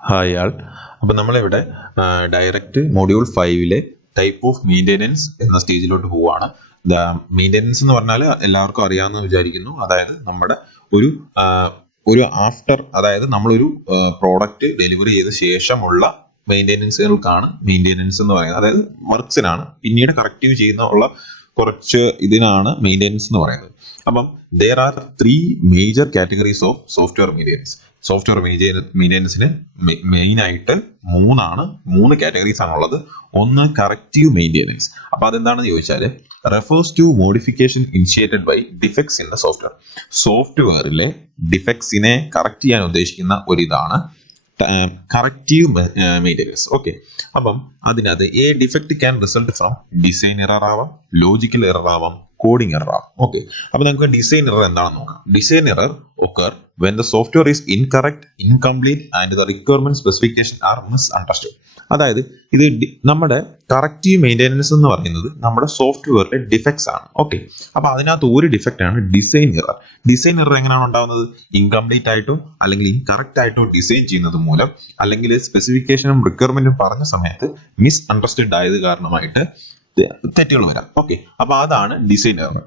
Hi all. അപ്പം നമ്മളിവിടെ direct module 5-ലെ ടൈപ്പ് ഓഫ് മെയിൻ്റെനൻസ് എന്ന സ്റ്റേജിലോട്ട് പോവുകയാണ്. മെയിൻ്റെനൻസ് എന്ന് പറഞ്ഞാൽ എല്ലാവർക്കും അറിയാമെന്ന് വിചാരിക്കുന്നു. അതായത് നമ്മുടെ ഒരു ആഫ്റ്റർ, അതായത് നമ്മളൊരു പ്രോഡക്റ്റ് ഡെലിവറി ചെയ്ത ശേഷമുള്ള മെയിൻ്റെനൻസുകൾക്കാണ് മെയിൻ്റെനൻസ് എന്ന് പറയുന്നത്. അതായത് വർക്ക്സിനാണ്, പിന്നീട് കറക്റ്റീവ് ചെയ്യുന്ന കുറച്ച് ഇതിനാണ് മെയിൻ്റെനൻസ് എന്ന് പറയുന്നത്. അപ്പം there are 3 major categories of software maintenance. Software മെയിൻ്റെനൻസിന് മെയിൻ ആയിട്ട് മൂന്ന് കാറ്റഗറീസ് ആണുള്ളത്. ഒന്ന് കറക്റ്റീവ് മെയിൻ്റെനൻസ്. അപ്പൊ അതെന്താണെന്ന് ചോദിച്ചാൽ refers to modification initiated by defects in the software. സോഫ്റ്റ്വെയറിലെ ഡിഫെക്ട്സിനെ കറക്റ്റ് ചെയ്യാൻ ഉദ്ദേശിക്കുന്ന ഒരിതാണ് കറക്റ്റീവ് മെയിൻ്റെനൻസ്. ഓക്കെ, അപ്പം അതിനകത്ത് defect can result from design error ആവാം, ലോജിക്കൽ എറർ ആവാം, കോഡിംഗ് എറർ ആവാം. ഓക്കെ, അപ്പൊ നമുക്ക് ഡിസൈൻ എറർ എന്താണെന്ന് നോക്കാം. Design error occur when the software is incorrect, incomplete and the requirement specification are misunderstood. അതായത് ഇത് നമ്മുടെ കറക്റ്റീവ് മെയിൻ്റെനൻസ് എന്ന് പറയുന്നത് നമ്മുടെ സോഫ്റ്റ്വെയറിലെ ഡിഫെക്ട്സ് ആണ്. ഓക്കെ, അപ്പൊ അതിനകത്ത് ഒരു ഡിഫെക്റ്റ് ആണ് ഡിസൈൻ എറർ. ഡിസൈൻ എറർ എങ്ങനെയാണ് ഉണ്ടാകുന്നത്? ഇൻകംപ്ലീറ്റ് ആയിട്ടോ അല്ലെങ്കിൽ ഇൻകറക്റ്റ് ആയിട്ടോ ഡിസൈൻ ചെയ്യുന്നത് മൂലം, അല്ലെങ്കിൽ സ്പെസിഫിക്കേഷനും റിക്വയർമെന്റും പറഞ്ഞ സമയത്ത് മിസ്അണ്ടർസ്റ്റുഡ് ആയത് കാരണമായിട്ട് തെറ്റുകൾ വരാം. ഓക്കെ, അപ്പൊ അതാണ് design error.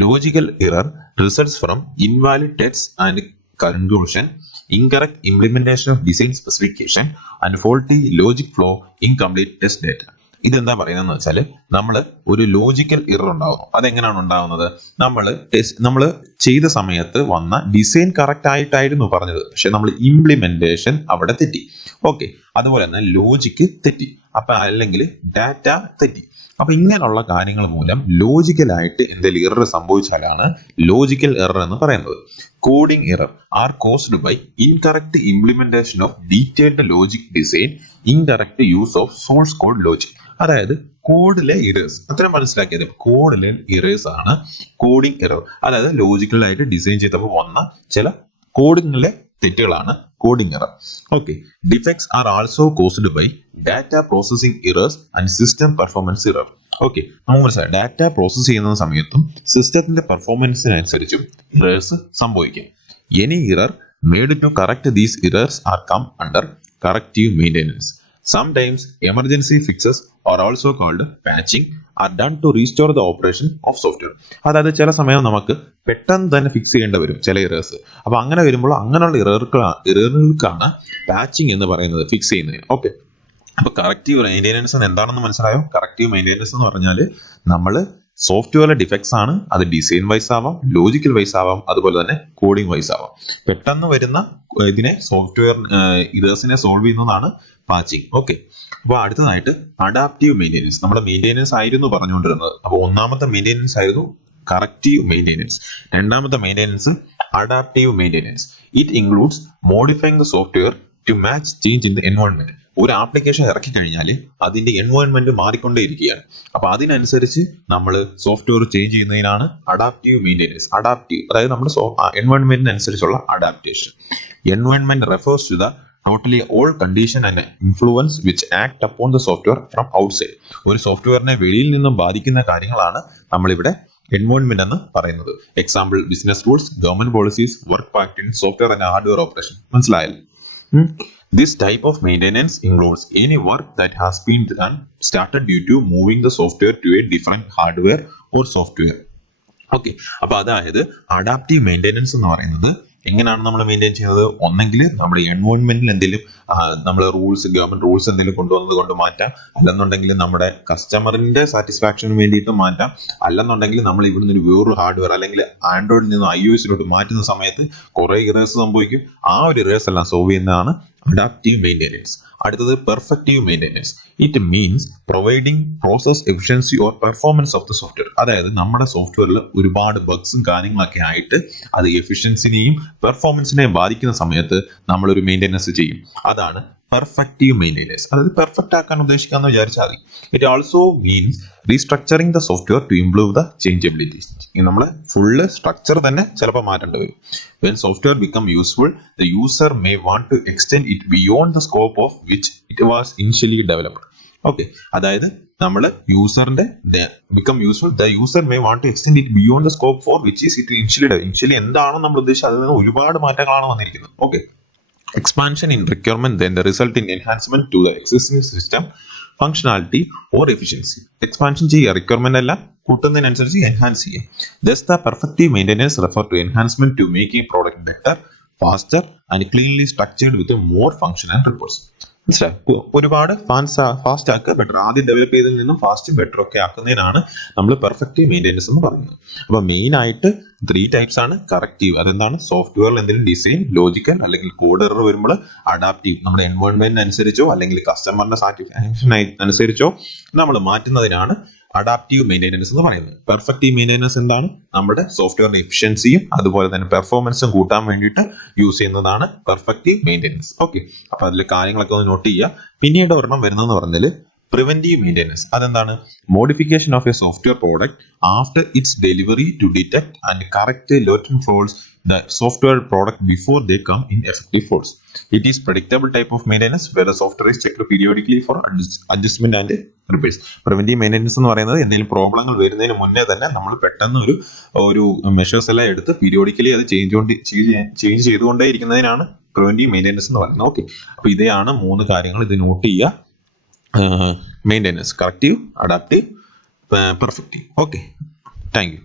Logical error results from invalid text and conclusion, incorrect implementation of design specification, and faulty logic flow, incomplete test data. ഇതെന്താ പറയുന്നതെന്ന് വെച്ചാൽ നമ്മൾ ഒരു ലോജിക്കൽ എറർ ഉണ്ടാകുന്നു. അതെങ്ങനെയാണ് ഉണ്ടാകുന്നത്? നമ്മൾ ചെയ്ത സമയത്ത് വന്ന ഡിസൈൻ കറക്റ്റ് ആയിട്ടായിരുന്നു പറഞ്ഞത്, പക്ഷെ നമ്മൾ ഇംപ്ലിമെന്റേഷൻ അവിടെ തെറ്റി. ഓക്കെ, അതുപോലെ തന്നെ ലോജിക്ക് തെറ്റി, അപ്പൊ അല്ലെങ്കിൽ ഡാറ്റ തെറ്റി. അപ്പൊ ഇങ്ങനെയുള്ള കാര്യങ്ങൾ മൂലം ലോജിക്കലായിട്ട് എന്തെങ്കിലും എറർ സംഭവിച്ചാലാണ് ലോജിക്കൽ എറർ എന്ന് പറയുന്നത്. Coding error are caused by incorrect implementation of detailed logic design, incorrect use of source code logic. അതായത് കോഡിലെ ഇറേഴ്സ്, അത്രയും മനസ്സിലാക്കിയത്. കോഡിലെ ഇറേഴ്സ് ആണ് കോഡിംഗ് എറർ. അതായത് ലോജിക്കലായിട്ട് ഡിസൈൻ ചെയ്തപ്പോൾ വന്ന ചില കോഡിങ്ങിലെ തെറ്റുകളാണ് coding error. Okay, defects are also caused by data processing errors and system performance error. Okay, നമുക്ക് മനസ്സിലായി, ഡാറ്റ പ്രോസസ് ചെയ്യുന്ന സമയത്തും സിസ്റ്റത്തിന്റെ പെർഫോമൻസിനനുസരിച്ചും ഇറേഴ്സ് സംഭവിക്കും. Any error made to correct these errors are come under corrective maintenance. Sometimes emergency fixes are also called patching are done to restore the operation of software. അതായത് ചില സമയം നമുക്ക് പെട്ടെന്ന് തന്നെ ഫിക്സ് ചെയ്യേണ്ടി വരും ചില ഇറേഴ്സ്. അപ്പൊ അങ്ങനെ വരുമ്പോൾ അങ്ങനെയുള്ള ഇററുകൾക്കാണ് പാച്ചിങ് എന്ന് പറയുന്നത്, ഫിക്സ് ചെയ്യുന്നതിന്. ഓക്കെ, അപ്പൊ കറക്റ്റീവ് മെയിൻ്റെനൻസ് എന്താണെന്ന് മനസ്സിലായോ? കറക്റ്റീവ് മെയിൻ്റെനൻസ് എന്ന് പറഞ്ഞാൽ നമ്മൾ സോഫ്റ്റ്വെയറിലെ ഡിഫെക്ട്സ് ആണ്. അത് ഡിസൈൻ വൈസ് ആവാം, ലോജിക്കൽ വൈസ് ആവാം, അതുപോലെ തന്നെ കോഡിംഗ് വൈസ് ആവാം. പെട്ടെന്ന് വരുന്ന ഇതിനെ സോഫ്റ്റ്വെയർ ഇറേഴ്സിനെ സോൾവ് ചെയ്യുന്നതാണ് പാച്ചിങ്. ഓക്കെ, അപ്പൊ അടുത്തതായിട്ട് അഡാപ്റ്റീവ് മെയിൻ്റെനൻസ്. നമ്മുടെ മെയിൻ്റെനൻസ് ആയിരുന്നു പറഞ്ഞുകൊണ്ടിരുന്നത്. അപ്പൊ ഒന്നാമത്തെ മെയിൻ്റെനൻസ് ആയിരുന്നു കറക്റ്റീവ് മെയിൻ്റെനൻസ്. രണ്ടാമത്തെ maintenance adaptive maintenance. It includes modifying the software to match change in the environment. ഒരു ആപ്ലിക്കേഷൻ ഇറക്കി കഴിഞ്ഞാൽ അതിന്റെ എൻവയോൺമെന്റ് മാറിക്കൊണ്ടേയിരിക്കുകയാണ്. അപ്പൊ അതിനനുസരിച്ച് നമ്മൾ സോഫ്റ്റ്വെയർ ചേഞ്ച് ചെയ്യുന്നതിനാണ് അഡാപ്റ്റീവ് മെയിൻ്റെനൻസ്. അഡാപ്റ്റീവ് അതായത് നമ്മുടെ എൻവയോൺമെന്റിനനുസരിച്ചുള്ള adaptation. Environment refers to the totally all condition and influence which act upon the software from outside. ഒരു സോഫ്റ്റ്വെയറിനെ വെളിയിൽ നിന്നും ബാധിക്കുന്ന കാര്യങ്ങളാണ് നമ്മളിവിടെ എൻവയോൺമെന്റ് എന്ന് പറയുന്നത്. Example business rules, government policies, work patterns, software and hardware operation. മനസ്സിലായല്ലോ? This type of maintenance includes any work that has been started due to moving the software to a different hardware or software. Okay, അപ്പൊ അതായത് adaptive maintenance എന്ന് പറയുന്നത് എങ്ങനെയാണ് നമ്മൾ maintain ചെയ്യുന്നത്? ഒന്നെങ്കിൽ നമ്മുടെ എൻവയോൺമെന്റിൽ എന്തെങ്കിലും നമ്മൾ ഗവൺമെന്റ് റൂൾസ് എന്തെങ്കിലും കൊണ്ടുവന്നത് കൊണ്ട് മാറ്റാം, അല്ലെന്നുണ്ടെങ്കിൽ നമ്മുടെ കസ്റ്റമറിന്റെ സാറ്റിസ്ഫാക്ഷന് വേണ്ടിയിട്ട് മാറ്റാം, അല്ലെന്നുണ്ടെങ്കിൽ നമ്മൾ ഇവിടുന്ന് ഒരു വേറൊരു ഹാർഡ്വെയർ അല്ലെങ്കിൽ ആൻഡ്രോയിഡിൽ നിന്ന് iOS-ലോട്ട് മാറ്റുന്ന സമയത്ത് കുറെ ഇറേഴ്സ് സംഭവിക്കും. ആ ഒരു ഇറേഴ്സ് എല്ലാം സോൾവ് ചെയ്യുന്നതാണ് അഡാപ്റ്റീവ് മെയിൻ്റെനൻസ്. അടുത്തത് perfective maintenance. It means providing process efficiency or performance of the software. അതായത് നമ്മുടെ സോഫ്റ്റ്വെയറിൽ ഒരുപാട് ബഗ്സും കാര്യങ്ങളൊക്കെ ആയിട്ട് അത് എഫിഷ്യൻസിനെയും പെർഫോമൻസിനെയും ബാധിക്കുന്ന സമയത്ത് നമ്മളൊരു മെയിൻ്റെനൻസ് ചെയ്യും. അതാണ് പെർഫെക്റ്റീവ് മെയിൻ്റെനൻസ്. അതായത് പെർഫെക്റ്റ് ആക്കാൻ ഉദ്ദേശിക്കാന്ന് വിചാരിച്ചാൽ മതി. It also means restructuring the software to improve the changeability. നമ്മൾ ഫുള്ള് സ്ട്രക്ചർ തന്നെ ചിലപ്പോൾ മാറ്റേണ്ടി വരും. When software become useful, the user may want to extend it beyond the scope of which it was initially developed. Okay, അതായത് നമ്മൾ യൂസറിന്റെ become useful, the user may want to extend it beyond the scope for which is it initially എന്താണോ നമ്മൾ ഉദ്ദേശിച്ചത് അതിൽ നിന്ന് ഒരുപാട് മാറ്റങ്ങളാണ് വന്നിരിക്കുന്നത്. Okay, expansion in requirement then the result in enhancement to the existing system functionality or efficiency. Expansion ചെയ്യുക requirement എല്ലാം കൂട്ടുന്നതിനനുസരിച്ച് എൻഹാൻസ് ചെയ്യുക. Thus the perfective maintenance refer to enhancement to make a product better, faster and cleanly structured with a more function and purpose. ഒരുപാട് fast ആക്കുക, better ആദ്യം develop ചെയ്തതിൽ നിന്നും fast better ഒക്കെ ആക്കുന്നതിനാണ് നമ്മൾ പെർഫെക്റ്റീവ് മെയിൻ്റെനൻസ് എന്ന് പറയുന്നത്. അപ്പോൾ മെയിൻ ആയിട്ട് 3 ടൈപ്സ് ആണ് കറക്റ്റീവ്. അതെന്താണ്? സോഫ്റ്റ്വെയറിൽ എന്തെങ്കിലും ഡിസൈൻ ലോജിക്കൽ അല്ലെങ്കിൽ കോഡ് എറർ വരുമ്പോൾ അഡാപ്റ്റീവ്, നമ്മുടെ എൻവയോൺമെന്റ് അനുസരിച്ചോ അല്ലെങ്കിൽ കസ്റ്റമറിന്റെ സാറ്റിസ്ഫാക്ഷൻ അനുസരിച്ചോ നമ്മൾ മാറ്റുന്നതിനാണ് അഡാപ്റ്റീവ് മെയിൻ്റെനൻസ് എന്ന് പറയുന്നത്. പെർഫെക്റ്റീവ് മെയിൻ്റെനൻസ് എന്താണ്? നമ്മുടെ സോഫ്റ്റ്വെയറിന്റെ എഫിഷ്യൻസിയും അതുപോലെ തന്നെ പെർഫോമൻസും കൂട്ടാൻ വേണ്ടിയിട്ട് യൂസ് ചെയ്യുന്നതാണ് പെർഫെക്റ്റീവ് മെയിൻ്റെനൻസ്. ഓക്കെ, അപ്പൊ അതിലെ കാര്യങ്ങളൊക്കെ ഒന്ന് നോട്ട് ചെയ്യുക. പിന്നീട് ഒരെണ്ണം വരുന്നതെന്ന് പറഞ്ഞാൽ പ്രിവെന്റീവ് മെയിൻ്റെനൻസ്. അതെന്താണ്? Modification of a software product after its delivery to detect and correct latent faults the software product before they come in effective faults. It is predictable type of maintenance where the software is checked periodically for adjustment and repairs. Preventive maintenance എന്ന് പറയുന്നത് എന്തെങ്കിലും പ്രോബ്ലങ്ങൾ വരുന്നതിന് മുന്നേ തന്നെ നമ്മൾ പെട്ടെന്ന് ഒരു മെഷേഴ്സ് എല്ലാം എടുത്ത് പീരിയോഡിക്കലി അത് ചേഞ്ച് ചെയ്തുകൊണ്ടേ ഇരിക്കുന്നതിനാണ് പ്രിവെന്റീവ് മെയിൻ്റെനൻസ് എന്ന് പറയുന്നത്. ഓക്കെ, അപ്പൊ ഇതാണ് 3 കാര്യങ്ങൾ. ഇത് നോട്ട് ചെയ്യുക. Maintenance corrective, adaptive, perfective. Okay, thank you.